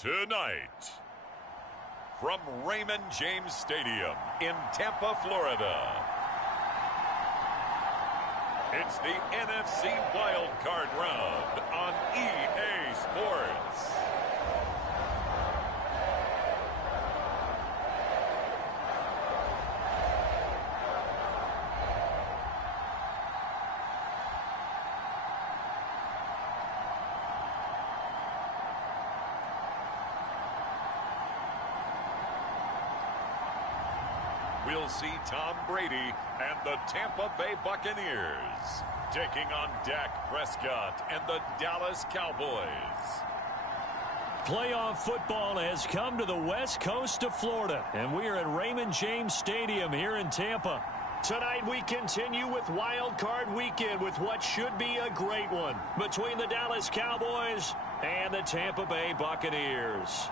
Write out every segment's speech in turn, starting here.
Tonight, from Raymond James Stadium in Tampa, Florida, it's the NFC Wildcard round on EA Sports. We'll see Tom Brady and the Tampa Bay Buccaneers taking on Dak Prescott and the Dallas Cowboys. Playoff football has come to the west coast of Florida, and we are at Raymond James Stadium here in Tampa. Tonight we continue with Wild Card Weekend with what should be a great one between the Dallas Cowboys and the Tampa Bay Buccaneers.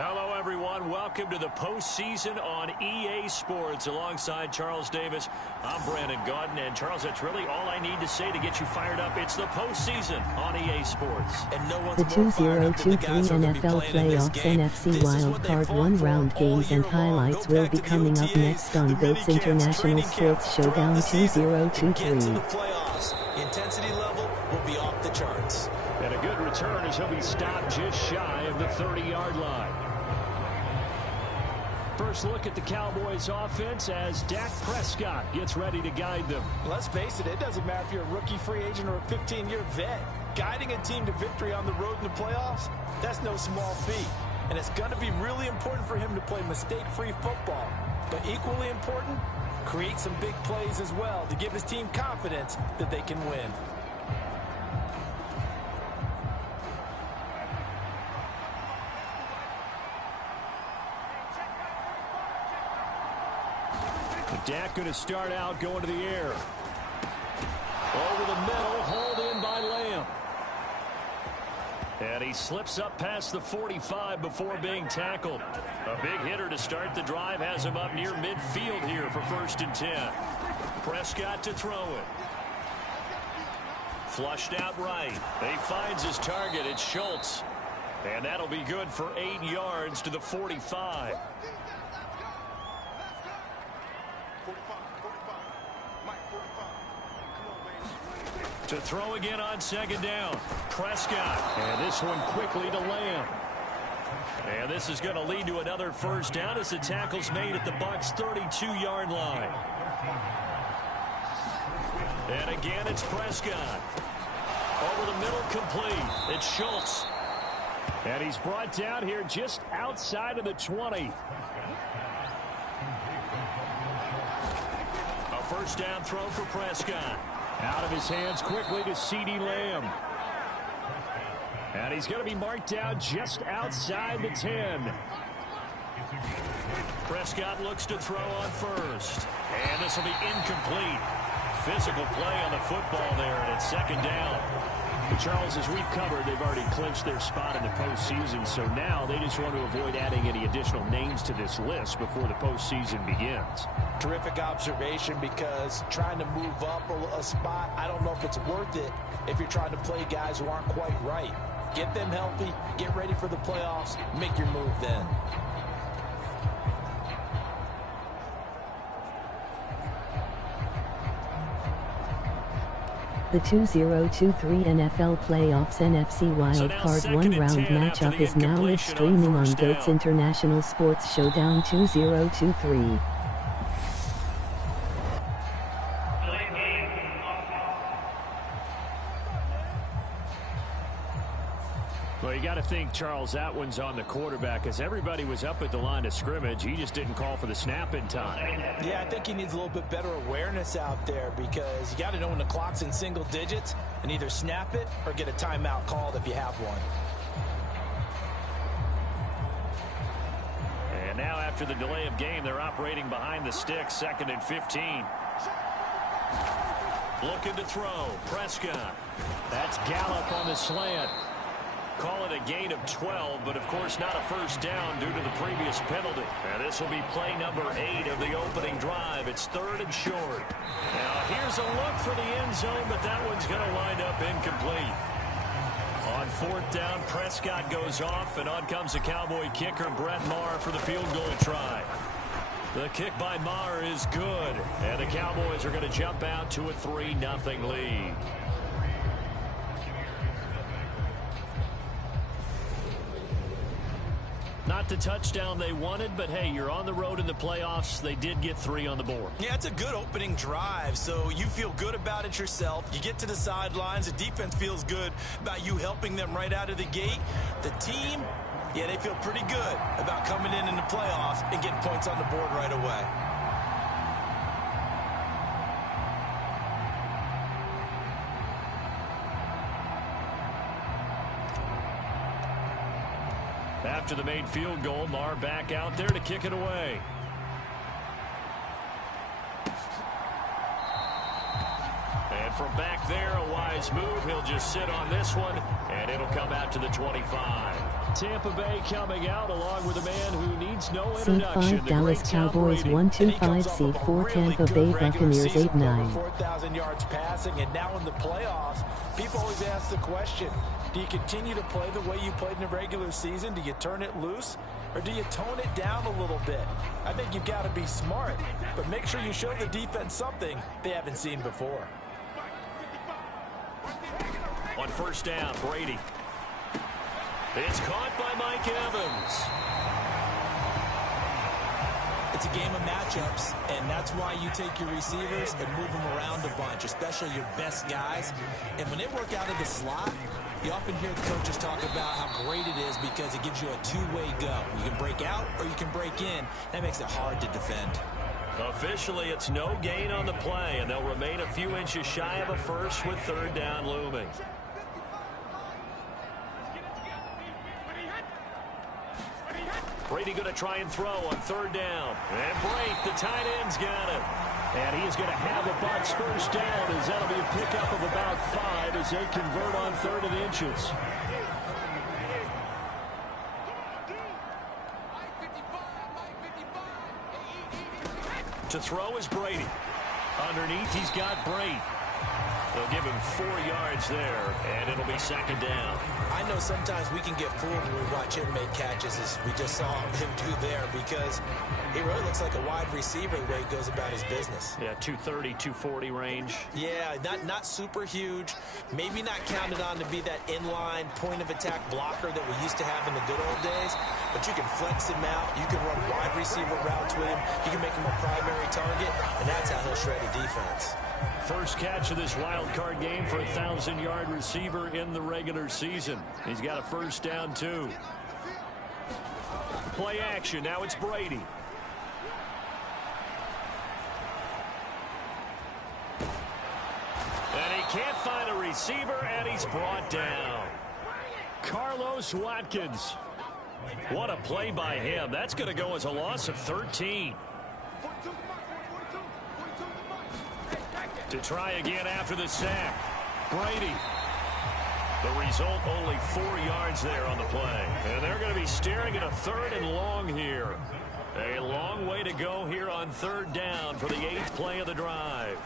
Hello, everyone. Welcome to the postseason on EA Sports. Alongside Charles Davis, I'm Brandon Gaudin. And, Charles, that's really all I need to say to get you fired up. It's the postseason on EA Sports. And no one's the 2023 NFL Playoffs NFC Wildcard one-round games and highlights will be coming up next on GOAT's International Sports Showdown 2023. Intensity level will be off the charts. And a good return as he'll be stopped just shy of the 30-yard line. First look at the Cowboys offense as Dak Prescott gets ready to guide them. Let's face it, it doesn't matter if you're a rookie free agent or a 15-year vet. Guiding a team to victory on the road in the playoffs, that's no small feat. And it's going to be really important for him to play mistake-free football. But equally important, create some big plays as well to give his team confidence that they can win. Dak going to start out going to the air. Over the middle, hauled in by Lamb. And he slips up past the 45 before being tackled. A big hitter to start the drive has him up near midfield here for 1st and 10. Prescott to throw it. Flushed out right. He finds his target. It's Schultz. And that'll be good for 8 yards to the 45. To throw again on 2nd down. Prescott. And this one quickly to Lamb. And this is going to lead to another 1st down as the tackle's made at the Bucs' 32-yard line. And again, it's Prescott. Over the middle, complete. It's Schultz. And he's brought down here just outside of the 20. A 1st down throw for Prescott. Out of his hands quickly to CeeDee Lamb. And he's going to be marked down just outside the 10. Prescott looks to throw on 1st. And this will be incomplete. Physical play on the football there, and it's 2nd down. But Charles, as we've covered, they've already clinched their spot in the postseason, so now they just want to avoid adding any additional names to this list before the postseason begins. Terrific observation, because trying to move up a spot, I don't know if it's worth it if you're trying to play guys who aren't quite right. Get them healthy, get ready for the playoffs, make your move then. The 2023 NFL Playoffs NFC Wildcard one-round matchup is now live streaming on GOAT's International Sports Showdown 2023. Well, you got to think, Charles, that one's on the quarterback, as everybody was up at the line of scrimmage. He just didn't call for the snap in time. Yeah, I think he needs a little bit better awareness out there, because you got to know when the clock's in single digits and either snap it or get a timeout called if you have one. And now after the delay of game, they're operating behind the sticks, 2nd and 15. Looking to throw. Prescott. That's Gallup on the slant. Call it a gain of 12, but of course not a first down due to the previous penalty. And this will be play number 8 of the opening drive. It's 3rd and short. Now here's a look for the end zone, but that one's going to wind up incomplete. On 4th down, Prescott goes off, and on comes the Cowboy kicker, Brett Maher, for the field goal try. The kick by Maher is good, and the Cowboys are going to jump out to a 3-0 lead. Not the touchdown they wanted, but hey, you're on the road in the playoffs. They did get 3 on the board. Yeah, it's a good opening drive, so you feel good about it yourself. You get to the sidelines. The defense feels good about you helping them right out of the gate. The team, yeah, they feel pretty good about coming in the playoffs and getting points on the board right away. After the made field goal, Maher back out there to kick it away. And from back there, a wise move. He'll just sit on this one, and it'll come out to the 25. Tampa Bay coming out along with a man who needs no introduction. Seed 5 Dallas Cowboys 1-2-5 seed 4 Tampa Bay Buccaneers 8-9. 4,000 yards passing, and now in the playoffs, people always ask the question, do you continue to play the way you played in the regular season? Do you turn it loose, or do you tone it down a little bit? I think you've got to be smart, but make sure you show the defense something they haven't seen before. On 1st down, Brady. It's caught by Mike Evans. It's a game of matchups, and that's why you take your receivers and move them around a bunch, especially your best guys. And when they work out of the slot, you often hear coaches talk about how great it is because it gives you a two-way go. You can break out or you can break in. That makes it hard to defend. Officially, it's no gain on the play, and they'll remain a few inches shy of a first with 3rd down looming. Brady going to try and throw on 3rd down. And Brake, the tight end's got it. And he's going to have a Bucs first down, as that'll be a pickup of about 5 as they convert on 3rd and inches. To throw is Brady. Underneath, he's got Brate. They'll give him 4 yards there, and it'll be 2nd down. I know sometimes we can get fooled when we watch him make catches, as we just saw him do there, because he really looks like a wide receiver the way he goes about his business. Yeah, 230, 240 range. Yeah, not super huge. Maybe not counted on to be that inline point-of-attack blocker that we used to have in the good old days, but you can flex him out. You can run wide receiver routes with him. You can make him a primary target, and that's how he'll shred a defense. First catch of this wild card game for a 1,000-yard receiver in the regular season. He's got a first down, too. Play action. Now it's Brady. And he can't find a receiver, and he's brought down. Carlos Watkins. What a play by him. That's going to go as a loss of 13. To try again after the sack. Brady. The result, only 4 yards there on the play. And they're going to be staring at a 3rd and long here. A long way to go here on 3rd down for the 8th play of the drive.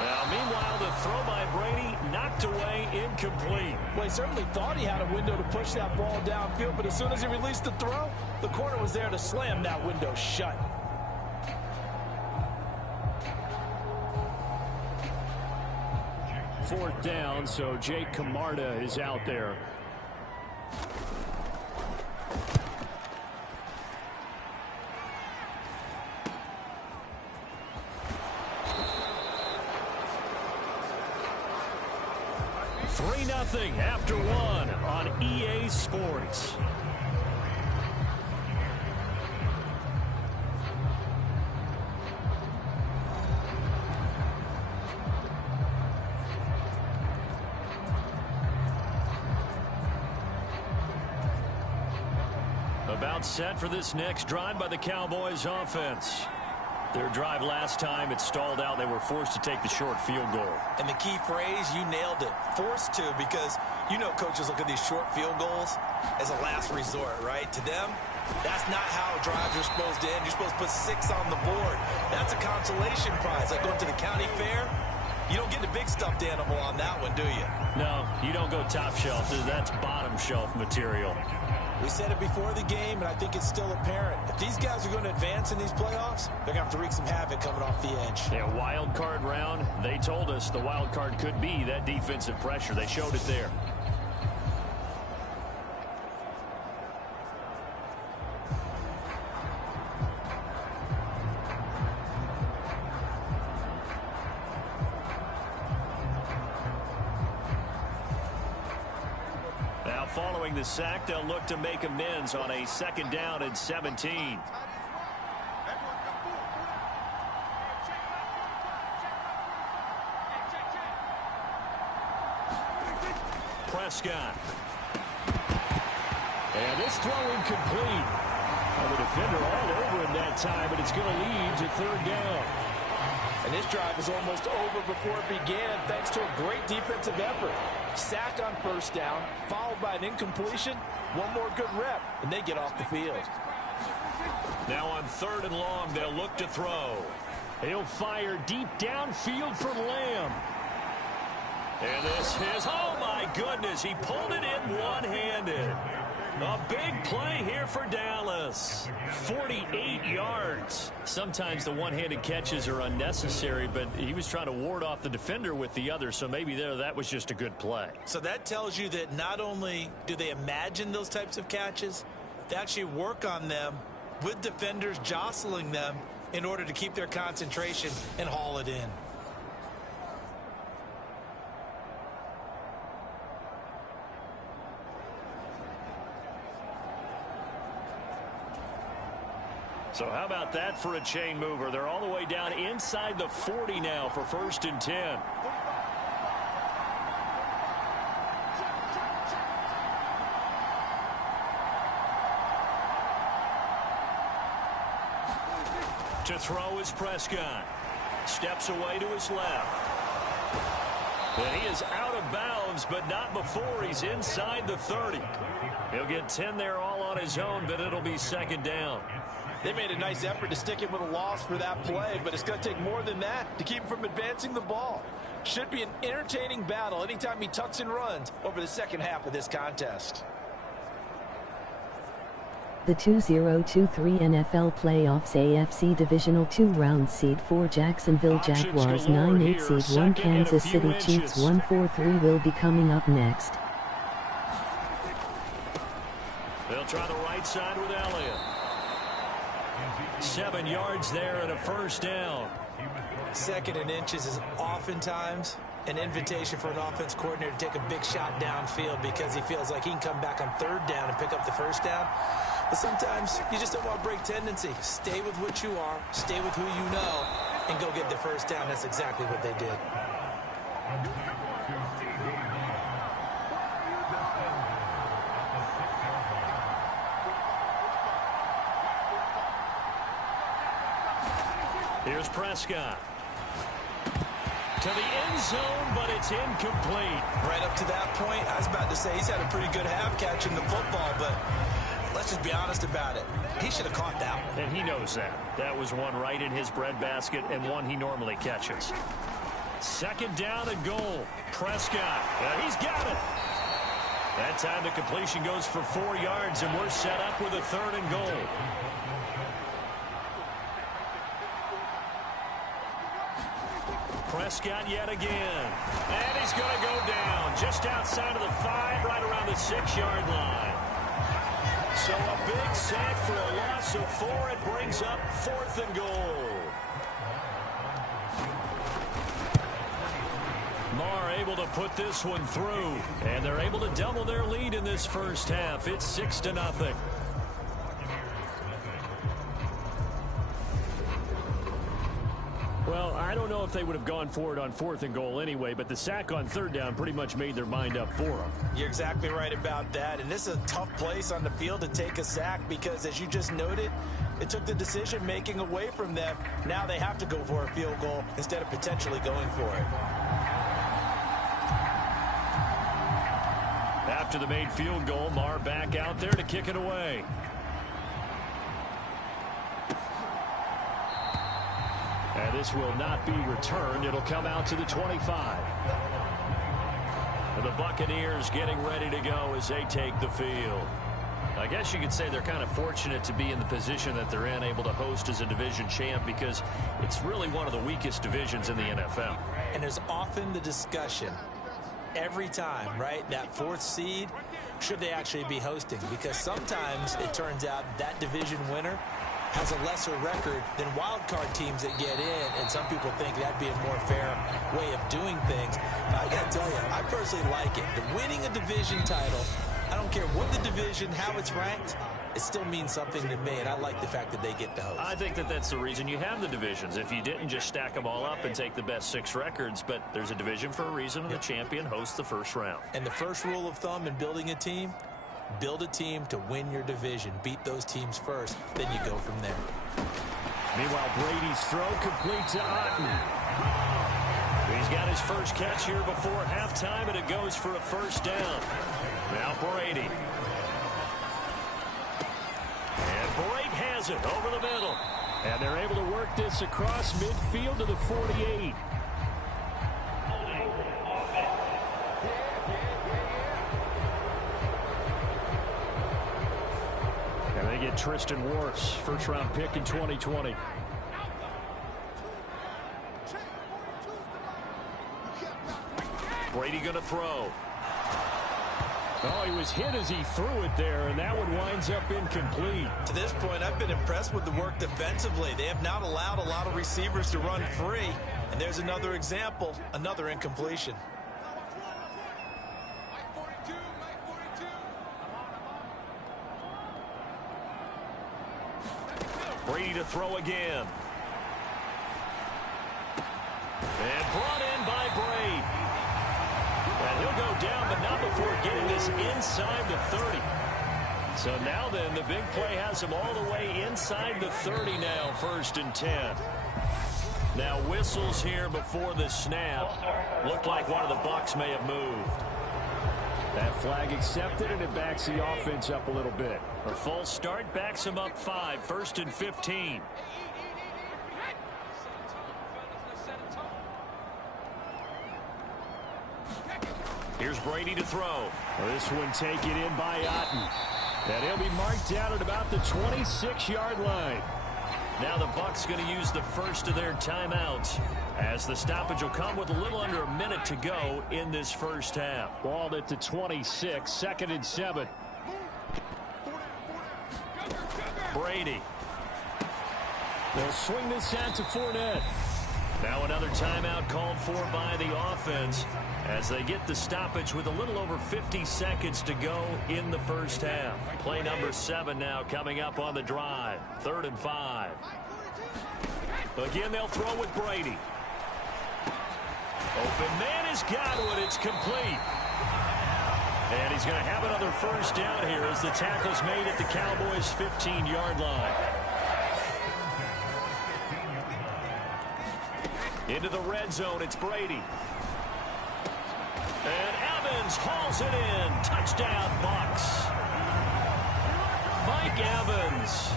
Now, meanwhile, the throw by Brady knocked away, incomplete. Well, he certainly thought he had a window to push that ball downfield, but as soon as he released the throw, the corner was there to slam that window shut. Fourth down, so Jake Camarda is out there. Three 3-0 after 1 on EA Sports. About set for this next drive by the Cowboys offense. Their drive last time, it stalled out. They were forced to take the short field goal. And the key phrase, you nailed it, forced to, because you know coaches look at these short field goals as a last resort, right? To them, that's not how drives are supposed to end. You're supposed to put 6 on the board. That's a consolation prize, like going to the county fair. You don't get the big stuffed animal on that one, do you? No, you don't go top shelf. That's bottom shelf material. We said it before the game, and I think it's still apparent. If these guys are going to advance in these playoffs, they're going to have to wreak some havoc coming off the edge. Yeah, wild card round. They told us the wild card could be that defensive pressure. They showed it there. Following the sack, they'll look to make amends on a 2nd down and 17. Prescott. And this throw incomplete. The defender all over him that time, but it's going to lead to 3rd down. And this drive is almost over before it began thanks to a great defensive effort. Sack on 1st down, followed by an incompletion. One more good rep, and they get off the field. Now on 3rd and long, they'll look to throw. He'll fire deep downfield for Lamb. And this is, oh my goodness, he pulled it in one-handed. A big play here for Dallas. 48 yards. Sometimes the one-handed catches are unnecessary, but he was trying to ward off the defender with the other, so maybe that was just a good play. So that tells you that not only do they imagine those types of catches, they actually work on them with defenders jostling them in order to keep their concentration and haul it in. So how about that for a chain mover? They're all the way down inside the 40 now for 1st and 10. To throw is Prescott. Steps away to his left. And he is out of bounds, but not before he's inside the 30. He'll get 10 there all on his own, but it'll be 2nd down. They made a nice effort to stick him with a loss for that play, but it's going to take more than that to keep him from advancing the ball. Should be an entertaining battle anytime he tucks and runs over the 2nd half of this contest. The 2023 NFL Playoffs AFC Divisional 2 round seed 4 Jacksonville Jaguars 9-8 seed 1 Kansas City Chiefs 1-4-3 will be coming up next. They'll try the right side with Elliott. 7 yards there and a 1st down. 2nd and inches is oftentimes an invitation for an offense coordinator to take a big shot downfield because he feels like he can come back on 3rd down and pick up the 1st down. But sometimes you just don't want to break tendency. Stay with what you are, stay with who you know, and go get the 1st down. That's exactly what they did. Here's Prescott. To the end zone, but it's incomplete. Right up to that point, I was about to say he's had a pretty good half catching the football, but let's just be honest about it. He should have caught that one. And he knows that. That was one right in his breadbasket and one he normally catches. 2nd down and goal. Prescott. He's got it. That time the completion goes for 4 yards, and we're set up with a 3rd and goal. Prescott yet again. And he's going to go down just outside of the 5, right around the 6-yard line. So a big sack for a loss of 4. It brings up 4th and goal. Marr able to put this one through. And they're able to double their lead in this 1st half. It's 6-0. Well, I don't know if they would have gone for it on 4th and goal anyway, but the sack on 3rd down pretty much made their mind up for them. You're exactly right about that, and this is a tough place on the field to take a sack because, as you just noted, It took the decision-making away from them. Now they have to go for a field goal instead of potentially going for it. After the made field goal, Marr back out there to kick it away. And this will not be returned. It'll come out to the 25. And the Buccaneers getting ready to go as they take the field. I guess you could say they're kind of fortunate to be in the position that they're in, able to host as a division champ, because it's really one of the weakest divisions in the NFL. And there's often the discussion every time, right? That fourth seed, should they actually be hosting? Because sometimes it turns out that division winner has a lesser record than wild card teams that get in, and some people think that'd be a more fair way of doing things. But I gotta tell you, I personally like it. The winning a division title, I don't care what the division, how it's ranked, it still means something to me, and I like the fact that they get to host. I think that that's the reason you have the divisions. If you didn't, just stack them all up and take the best 6 records, but there's a division for a reason, and the champion hosts the first round. And the first rule of thumb in building a team, build a team to win your division. Beat those teams first, then you go from there. Meanwhile, Brady's throw complete to Otten. He's got his first catch here before halftime, and it goes for a first down. Now Brady. And Brady has it over the middle. And they're able to work this across midfield to the 48. And they get Tristan Wirfs, first-round pick in 2020. Brady going to throw. Oh, he was hit as he threw it there, and that one winds up incomplete. To this point, I've been impressed with the work defensively. They have not allowed a lot of receivers to run free. And there's another example, another incompletion. Brady to throw again. And brought in by Brady. And he'll go down, but not before getting this inside the 30. So now then, the big play has him all the way inside the 30 now, 1st and 10. Now whistles here before the snap. Looked like one of the Bucs may have moved. That flag accepted, and it backs the offense up a little bit. A false start backs him up 5, 1st and 15. Here's Brady to throw. This one taken in by Otten. And he'll be marked down at about the 26-yard line. Now the Bucs going to use the first of their timeouts, as the stoppage will come with a little under a minute to go in this first half. Ball at the 26, 2nd and 7. Brady. They'll swing this out to Fournette. Now another timeout called for by the offense as they get the stoppage with a little over 50 seconds to go in the first half. Play number 7 now coming up on the drive. 3rd and 5. Again, they'll throw with Brady. Open man has got it. It's complete. And he's going to have another first down here as the tackle's made at the Cowboys' 15-yard line. Into the red zone, it's Brady. And Evans hauls it in. Touchdown, Bucs. Mike Evans,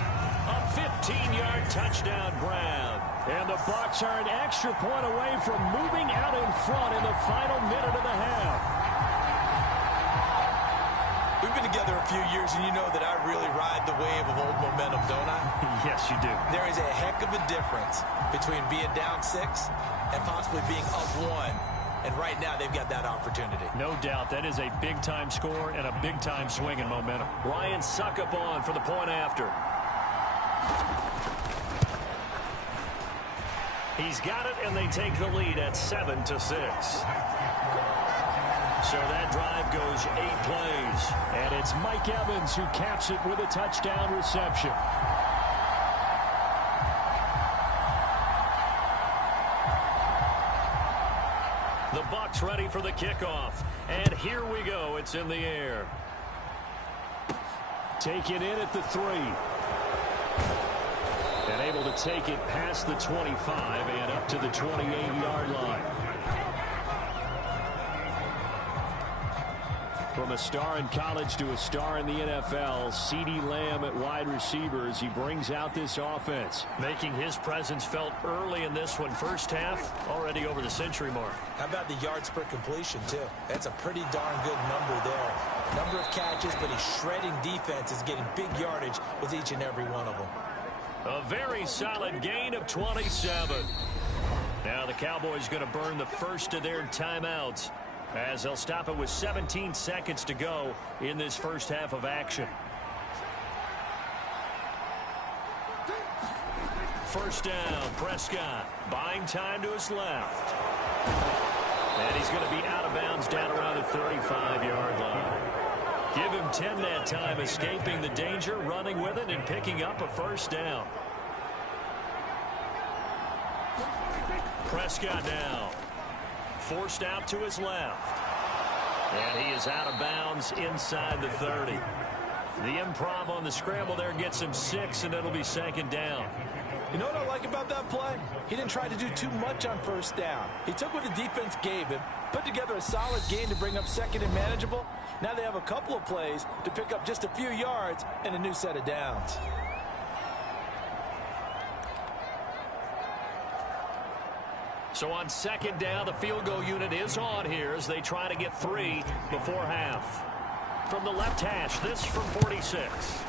a 15-yard touchdown grab. And the Bucs are an extra point away from moving out in front in the final minute of the half. We've been together a few years, and you know that I really ride the wave of old momentum, don't I? Yes, you do. There is a heck of a difference between being down 6 and possibly being up 1. And right now, they've got that opportunity. No doubt. That is a big-time score and a big-time swing in momentum. Ryan Suckup on for the point after. He's got it, and they take the lead at 7-6. So that drive goes 8 plays. And it's Mike Evans who caps it with a touchdown reception. The Bucs ready for the kickoff. And here we go. It's in the air. Taken in at the 3. And able to take it past the 25 and up to the 28-yard line. From a star in college to a star in the NFL, CeeDee Lamb at wide receiver as he brings out this offense, making his presence felt early in this one. First half, already over the century mark. How about the yards per completion, too? That's a pretty darn good number there. Number of catches, but he's shredding defenses, getting big yardage with each and every one of them. A very solid gain of 27. Now the Cowboys going to burn the first of their timeouts, as they'll stop it with 17 seconds to go in this first half of action. First down, Prescott buying time to his left. And he's going to be out of bounds down around the 35-yard line. Give him 10 that time, escaping the danger, running with it, and picking up a first down. Prescott now. Forced out to his left. And he is out of bounds inside the 30. The improv on the scramble there gets him 6, and it'll be second down. You know what I like about that play? He didn't try to do too much on first down. He took what the defense gave him, put together a solid gain to bring up second and manageable. Now they have a couple of plays to pick up just a few yards and a new set of downs. So on second down, the field goal unit is on here as they try to get 3 before half. From the left hash, this from 46.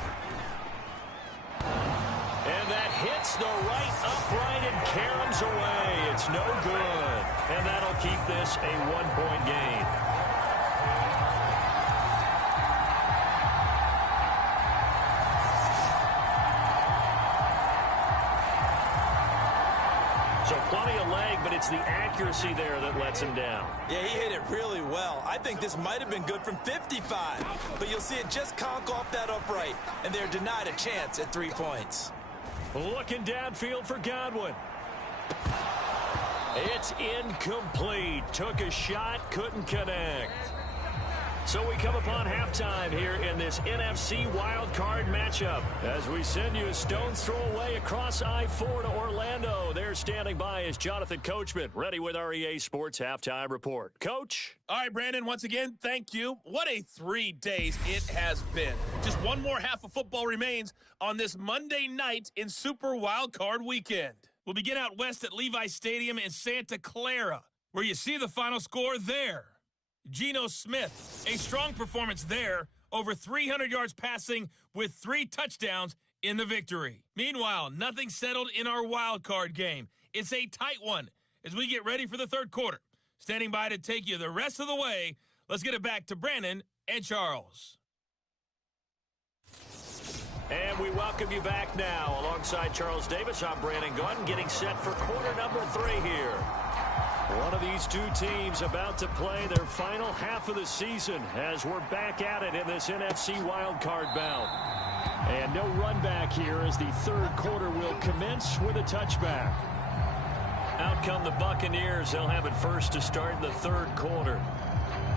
And that hits the right upright and caroms away. It's no good. And that'll keep this a 1-point game. So plenty of leg, but it's the accuracy there that lets him down. Yeah, he hit it really well. I think this might have been good from 55. But you'll see it just conk off that upright, and they're denied a chance at 3 points. Looking downfield for Godwin. It's incomplete. Took a shot, couldn't connect. So we come upon halftime here in this NFC Wildcard matchup as we send you a stone's throw away across I-4 to Orlando. There standing by is Jonathan Coachman, ready with our EA Sports Halftime Report. Coach? All right, Brandon, once again, thank you. What a 3 days it has been. Just one more half of football remains on this Monday night in Super Wildcard Weekend. We'll begin out west at Levi Stadium in Santa Clara, where you see the final score there. Geno Smith, a strong performance there, over 300 yards passing with 3 touchdowns in the victory. Meanwhile, nothing settled in our wild card game. It's a tight one as we get ready for the third quarter. Standing by to take you the rest of the way, let's get it back to Brandon and Charles. And we welcome you back now. Alongside Charles Davis, I'm Brandon Gordon, getting set for quarter number 3 here. One of these two teams about to play their final half of the season as we're back at it in this NFC Wildcard bout. And no run back here as the third quarter will commence with a touchback. Out come the Buccaneers. They'll have it first to start in the third quarter.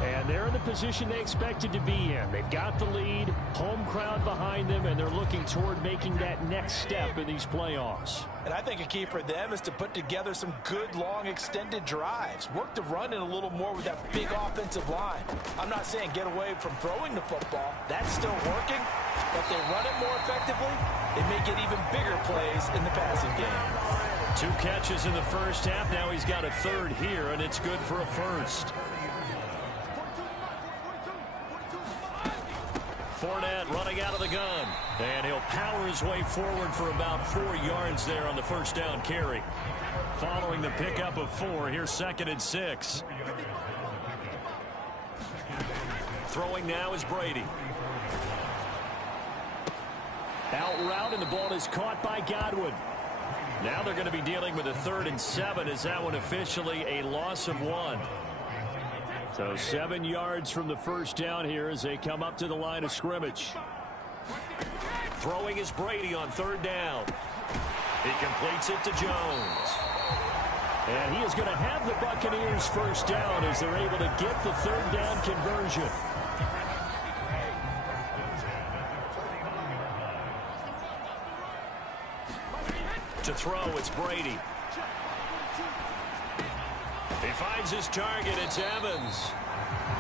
And they're in the position they expected to be in. They've got the lead, home crowd behind them, and they're looking toward making that next step in these playoffs. And I think a key for them is to put together some good, long, extended drives. Work the run in a little more with that big offensive line. I'm not saying get away from throwing the football. That's still working. But they run it more effectively, they may get even bigger plays in the passing game. 2 catches in the first half. Now he's got a third here, and it's good for a first. Fournette running out of the gun. And he'll power his way forward for about 4 yards there on the first down carry. Following the pickup of 4, here's 2nd and 6. Throwing now is Brady. Out route, and the ball is caught by Godwin. Now they're going to be dealing with a 3rd and 7 as that one officially a loss of 1. So 7 yards from the first down here as they come up to the line of scrimmage. Throwing is Brady on 3rd down. He completes it to Jones. And he is going to have the Buccaneers first down as they're able to get the 3rd down conversion. To throw, it's Brady. He finds his target. It's Evans.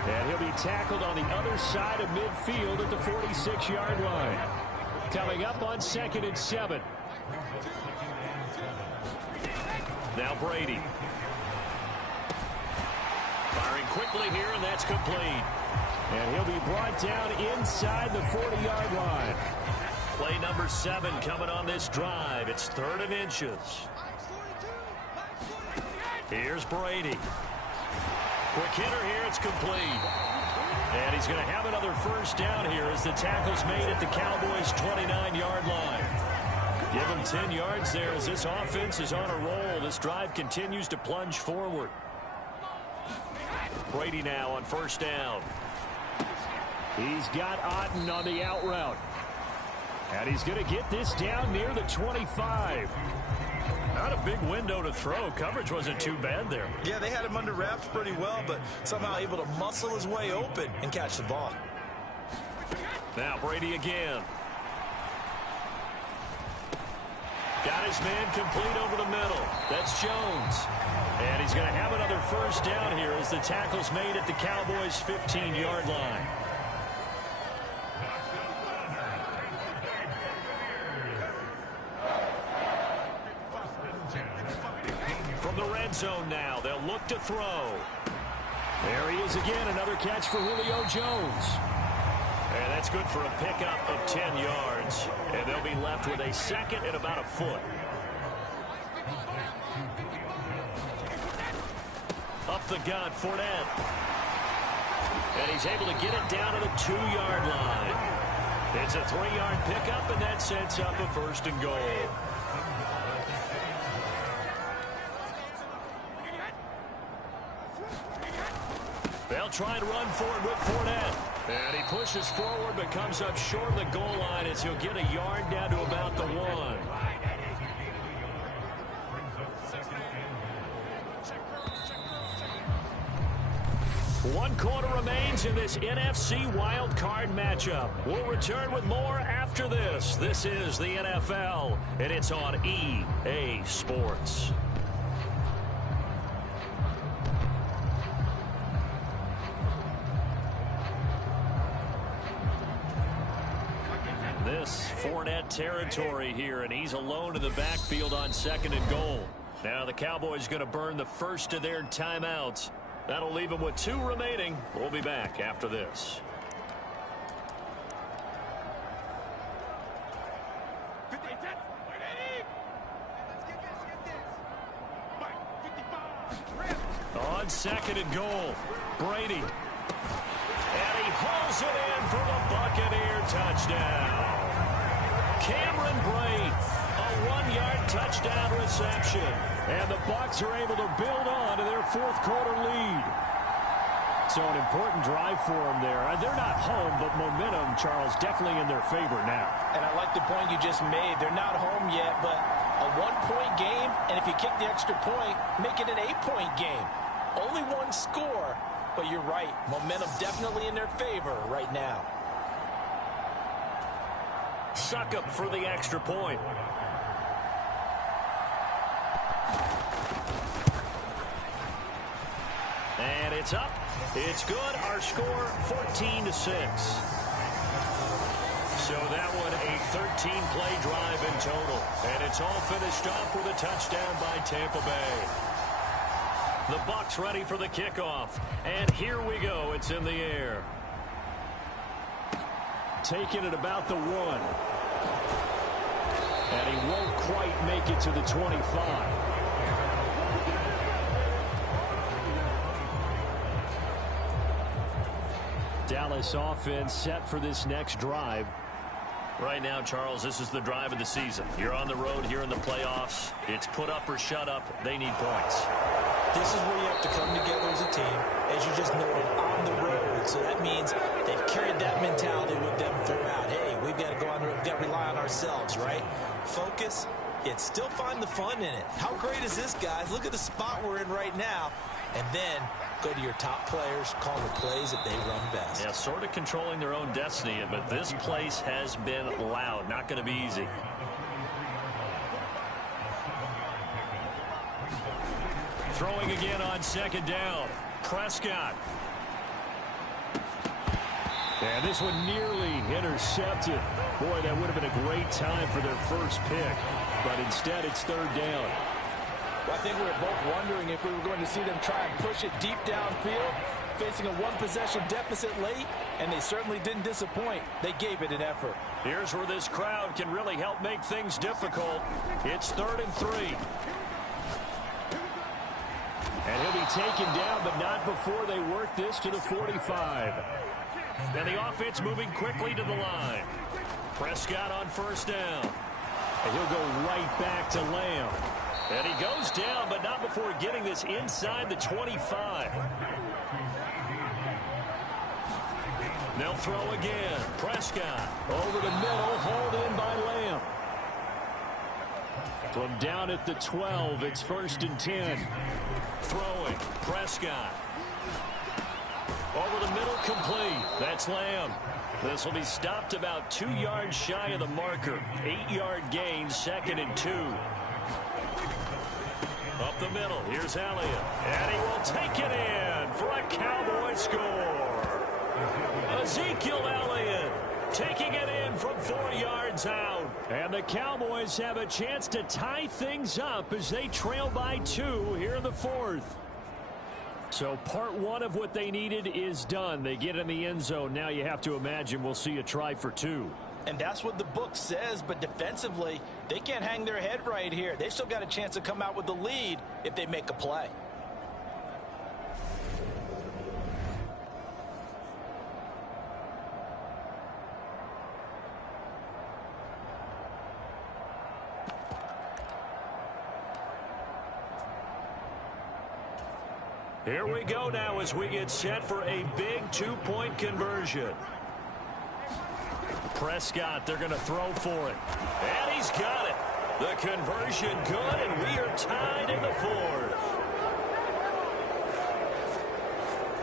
And he'll be tackled on the other side of midfield at the 46-yard line. Coming up on 2nd and 7. Now Brady. Firing quickly here, and that's complete. And he'll be brought down inside the 40-yard line. Play number 7 coming on this drive. It's 3rd and inches. Here's Brady. Quick hitter here. It's complete. And he's going to have another first down here as the tackle's made at the Cowboys' 29-yard line. Give him 10 yards there as this offense is on a roll. This drive continues to plunge forward. Brady now on first down. He's got Otten on the out route. And he's going to get this down near the 25. Not a big window to throw. Coverage wasn't too bad there. Yeah, they had him under wraps pretty well, but somehow able to muscle his way open and catch the ball. Now Brady again. Got his man complete over the middle. That's Jones. And he's going to have another first down here as the tackle's made at the Cowboys' 15-yard line. From the red zone now, they'll look to throw. There he is again, another catch for Julio Jones. And that's good for a pickup of 10 yards. And they'll be left with a 2nd and about a foot. Up the gut, Fournette. And he's able to get it down to the 2-yard line. It's a 3-yard pickup, and that sets up a 1st and goal. They'll try and run forward with Fournette. And he pushes forward but comes up short of the goal line as he'll get a yard down to about the 1. One quarter remains in this NFC Wildcard matchup. We'll return with more after this. This is the NFL, and it's on EA Sports. This Fournette territory here, and he's alone in the backfield on 2nd and goal. Now the Cowboys going to burn the first of their timeouts. That'll leave them with 2 remaining. We'll be back after this. On 2nd and goal, Brady. And he hauls it in for the Buccaneer touchdown. Cameron Brate, a 1-yard touchdown reception. And the Bucs are able to build on to their 4th quarter lead. So an important drive for them there. They're not home, but momentum, Charles, definitely in their favor now. And I like the point you just made. They're not home yet, but a 1-point game, and if you kick the extra point, make it an 8-point game. Only 1 score, but you're right. Momentum definitely in their favor right now. Succop for the extra point. And it's up. It's good. Our score, 14-6. So that one, a 13-play drive in total. And it's all finished off with a touchdown by Tampa Bay. The Bucs ready for the kickoff. And here we go. It's in the air. Taking it about the 1. And he won't quite make it to the 25. Dallas offense set for this next drive. Right now, Charles, this is the drive of the season. You're on the road here in the playoffs. It's put up or shut up. They need points. This is where you have to come together as a team, as you just noted, on the road. So that means they've carried that mentality with them throughout. Hey, we've got to go on the road. We've got to rely on ourselves, right? Focus, yet still find the fun in it. How great is this, guys? Look at the spot we're in right now. And then go to your top players, call the plays that they run best. Yeah, sort of controlling their own destiny, but this place has been loud. Not going to be easy. Throwing again on second down. Prescott. And this one nearly intercepted. Boy, that would have been a great time for their first pick. But instead, it's third down. Well, I think we were both wondering if we were going to see them try and push it deep downfield, facing a one-possession deficit late, and they certainly didn't disappoint. They gave it an effort. Here's where this crowd can really help make things difficult. It's 3rd and 3. And he'll be taken down, but not before they work this to the 45. And the offense moving quickly to the line. Prescott on first down. And he'll go right back to Lamb. And he goes down, but not before getting this inside the 25. They'll throw again. Prescott over the middle, hauled in by Lamb. From down at the 12, it's 1st and 10. Throwing. Prescott. Over the middle, complete. That's Lamb. This will be stopped about 2 yards shy of the marker. 8-yard gain, 2nd and 2. Up the middle, here's Elliott. And he will take it in for a Cowboy score. Ezekiel Elliott taking it in from 4 yards out. And the Cowboys have a chance to tie things up as they trail by 2 here in the 4th. So part 1 of what they needed is done. They get in the end zone. Now you have to imagine we'll see a try for 2. And that's what the book says, but defensively, they can't hang their head right here. They've still got a chance to come out with the lead if they make a play. Here we go now as we get set for a big 2-point conversion. Prescott, they're going to throw for it. And he's got it. The conversion good, and we are tied in the 4th.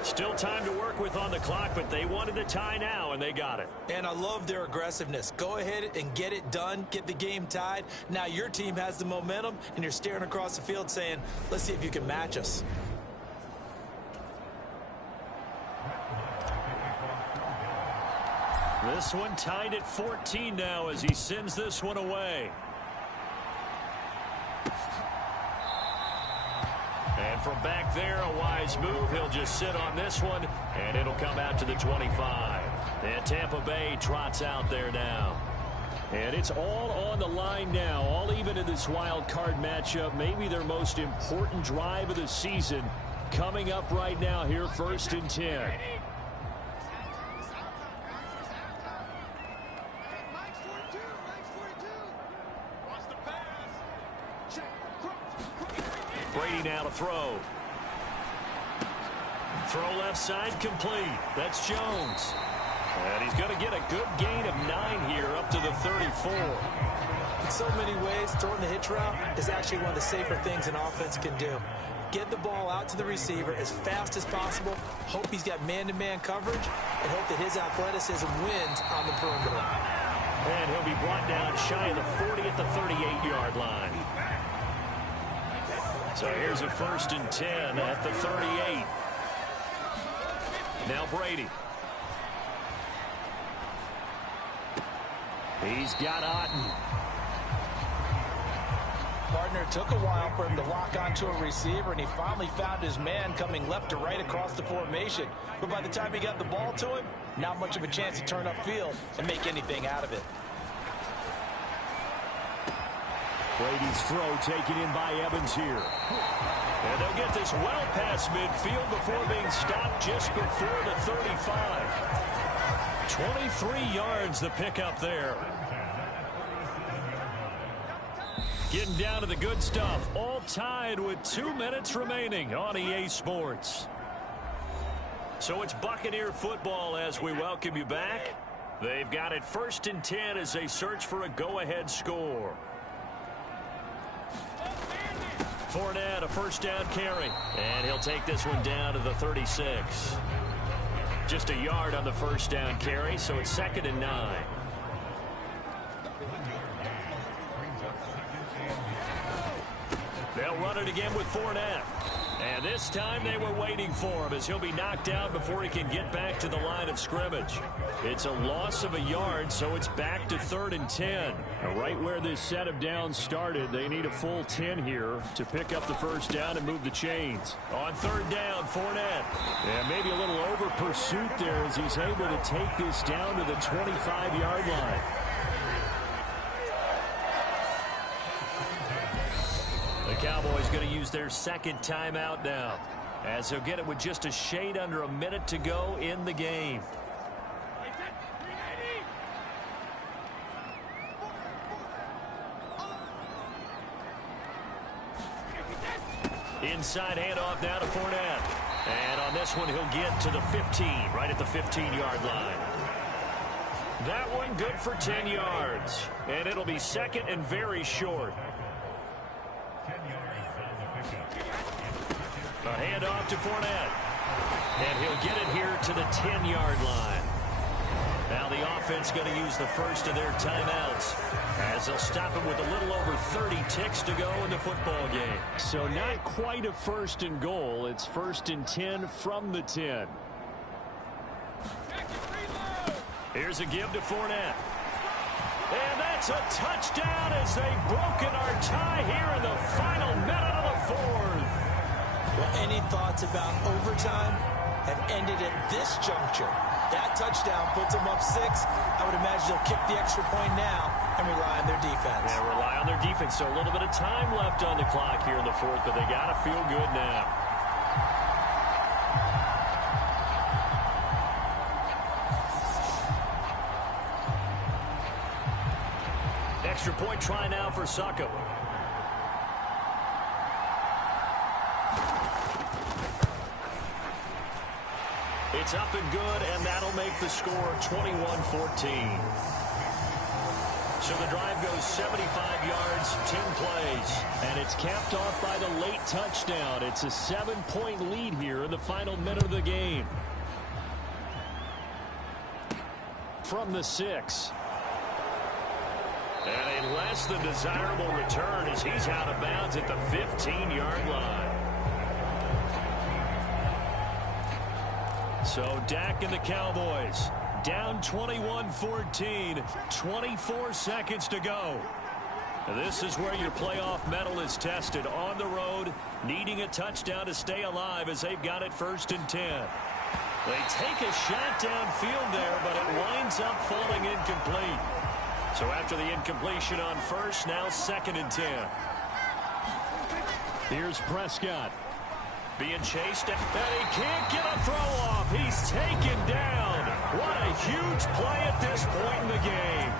Still time to work with on the clock, but they wanted the tie now, and they got it. And I love their aggressiveness. Go ahead and get it done. Get the game tied. Now your team has the momentum, and you're staring across the field saying, let's see if you can match us. This one tied at 14 now as he sends this one away. And from back there, a wise move. He'll just sit on this one, and it'll come out to the 25. And Tampa Bay trots out there now. And it's all on the line now, all even in this wild card matchup. Maybe their most important drive of the season coming up right now here, 1st and 10. Brady now to throw. Throw left side complete. That's Jones. And he's going to get a good gain of 9 here up to the 34. In so many ways, throwing the hitch route is actually one of the safer things an offense can do. Get the ball out to the receiver as fast as possible, hope he's got man-to-man coverage, and hope that his athleticism wins on the perimeter. And he'll be brought down shy of the 40 at the 38-yard line. So here's a 1st and 10 at the 38. Now Brady. He's got Otten. Partner, it took a while for him to lock onto a receiver, and he finally found his man coming left to right across the formation. But by the time he got the ball to him, not much of a chance to turn upfield and make anything out of it. Brady's throw taken in by Evans here. And they'll get this well past midfield before being stopped just before the 35. 23 yards the pickup there. Getting down to the good stuff. All tied with 2 minutes remaining on EA Sports. So it's Buccaneer football as we welcome you back. They've got it 1st and 10 as they search for a go-ahead score. Fournette, a 1st down carry. And he'll take this one down to the 36. Just a yard on the 1st down carry, so it's 2nd and 9. They'll run it again with Fournette. And this time they were waiting for him as he'll be knocked down before he can get back to the line of scrimmage. It's a loss of a yard, so it's back to 3rd and 10. Right where this set of downs started, they need a full 10 here to pick up the first down and move the chains. On 3rd down, Fournette. And maybe a little over pursuit there as he's able to take this down to the 25-yard line. The Cowboys going to use their second timeout now, as they'll get it with just a shade under a minute to go in the game. Inside handoff now to Fournette. And on this one, he'll get to the 15, right at the 15-yard line. That one good for 10 yards. And it'll be second and very short. A handoff to Fournette. And he'll get it here to the 10-yard line. Now the offense going to use the first of their timeouts, as they'll stop him with a little over 30 ticks to go in the football game. So not quite a 1st and goal. It's 1st and 10 from the 10. Here's a give to Fournette. And that's a touchdown as they've broken our tie here in the final minute of the 4th. Well, any thoughts about overtime have ended at this juncture. That touchdown puts them up 6. I would imagine they'll kick the extra point now and rely on their defense. Yeah, rely on their defense. So a little bit of time left on the clock here in the 4th, but they got to feel good now. Extra point try now for Succop. It's up and good, and that'll make the score 21-14. So the drive goes 75 yards, 10 plays. And it's capped off by the late touchdown. It's a 7-point lead here in the final minute of the game. From the 6. And a less than desirable return as he's out of bounds at the 15-yard line. So Dak and the Cowboys down 21-14, 24 seconds to go. This is where your playoff medal is tested, on the road, needing a touchdown to stay alive as they've got it 1st and 10. They take a shot downfield there, but it winds up falling incomplete. So after the incompletion on 1st, now 2nd and 10. Here's Prescott. Being chased, and he can't get a throw off. He's taken down. What a huge play at this point in the game.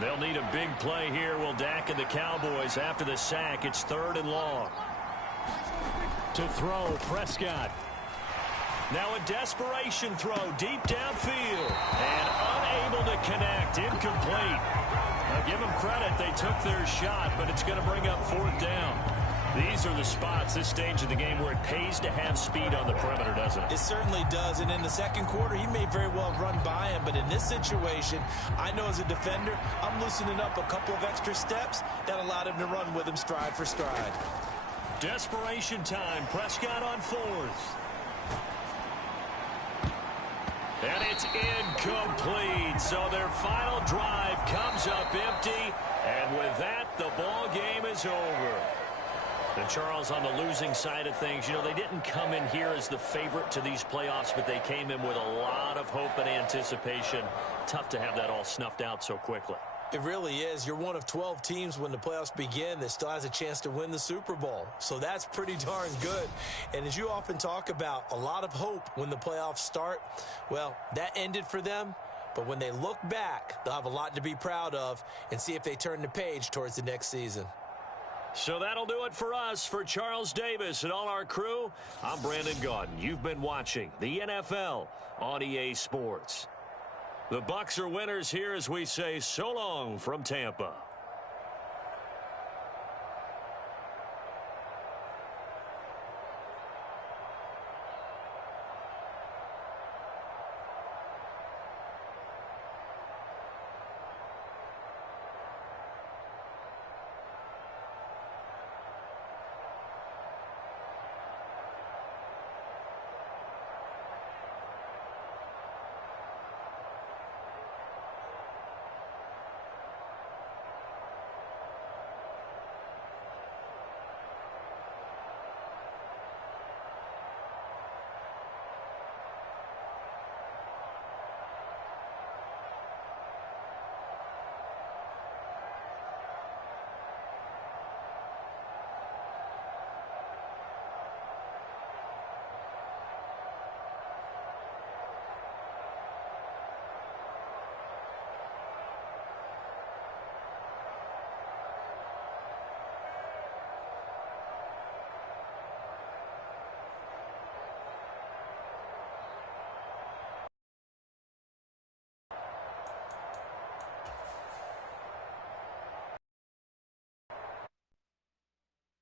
They'll need a big play here, will Dak and the Cowboys. After the sack, it's 3rd and long. To throw, Prescott. Now a desperation throw deep downfield. And unable to connect, incomplete. Now give them credit, they took their shot, but it's going to bring up 4th down. These are the spots, this stage of the game, where it pays to have speed on the perimeter, doesn't it? It certainly does, and in the 2nd quarter, he may very well run by him, but in this situation, I know as a defender, I'm loosening up a couple of extra steps that allowed him to run with him stride for stride. Desperation time, Prescott on 4th. And it's incomplete. So their final drive comes up empty. And with that, the ball game is over. And Charles, on the losing side of things, you know, they didn't come in here as the favorite to these playoffs, but they came in with a lot of hope and anticipation. Tough to have that all snuffed out so quickly. It really is. You're one of 12 teams when the playoffs begin that still has a chance to win the Super Bowl. So that's pretty darn good. And as you often talk about, a lot of hope when the playoffs start. Well, that ended for them. But when they look back, they'll have a lot to be proud of and see if they turn the page towards the next season. So that'll do it for us. For Charles Davis and all our crew, I'm Brandon Gaudin. You've been watching the NFL on EA Sports. The Bucs are winners here as we say so long from Tampa.